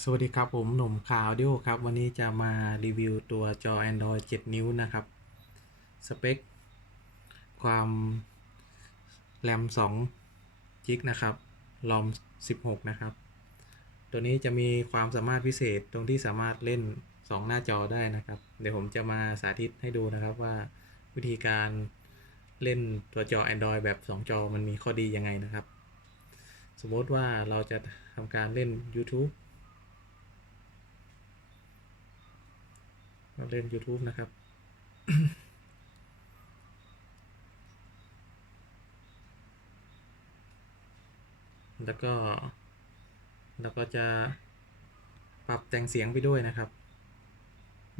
สวัสดีครับผมหนุ่มข่าวดิโอครับ วันนี้จะมารีวิวตัวจอ Android 7 นิ้วนะครับ สเปค ความแรม2จิกนะครับรอม 16 นะครับ ตัวนี้จะมีความสามารถพิเศษตรงที่สามารถเล่น 2 หน้าจอได้นะครับ เดี๋ยวผมจะมาสาธิตให้ดูนะครับว่าวิธีการเล่นตัวจอ Android แบบ 2 จอมันมีข้อดียังไงนะครับ สมมติว่าเราจะทำการเล่น YouTube เราเล่น YouTube นะครับ แล้วก็เราก็จะปรับแต่งเสียงไปด้วยนะครับ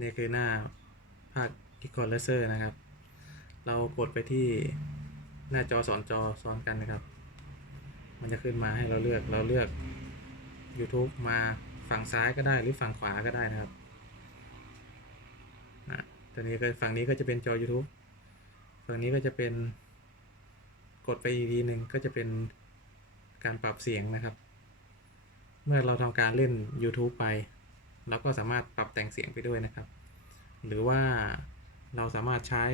นี่คือหน้าภาค Equalizer นะครับ เรากดไปที่หน้าจอสอนจอซ้อนกันนะครับ มันจะขึ้นมาให้เราเลือก เราเลือก YouTube มาฝั่งซ้ายก็ได้หรือฝั่งขวาก็ได้นะครับ ตอนนี้ก็ฝั่งนี้ก็จะเป็นจอ YouTube ฝั่งนี้ก็จะเป็น กดไปอีกทีหนึ่งก็จะเป็นการปรับเสียงนะครับ เมื่อเราทำการเล่น YouTube ไป เราก็สามารถปรับแต่งเสียงไปด้วยนะครับ หรือว่าเราสามารถใช้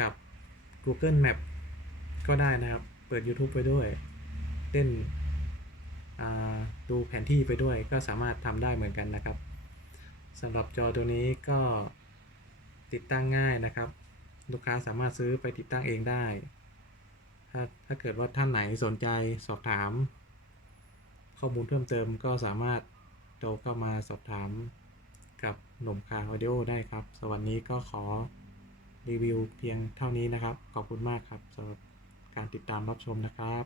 กับ Google Map ก็ได้นะครับ เปิด YouTube ไปด้วย เล่นดูแผนที่ไปด้วยก็สามารถทำได้เหมือนกันนะครับสำหรับจอตัวนี้ก็ ติดตั้งง่ายนะครับ ลูกค้าสามารถซื้อไปติดตั้งเองได้ ถ้าถ้าเกิดว่าท่านไหนสนใจสอบถาม ข้อมูลเพิ่มเติมก็สามารถโทรเข้ามาสอบถามกับหนุ่มคาออดิโอได้ครับ สวันนี้ก็ขอรีวิวเพียงเท่านี้นะครับ ขอบคุณมากครับสำหรับการติดตามรับชมนะครับ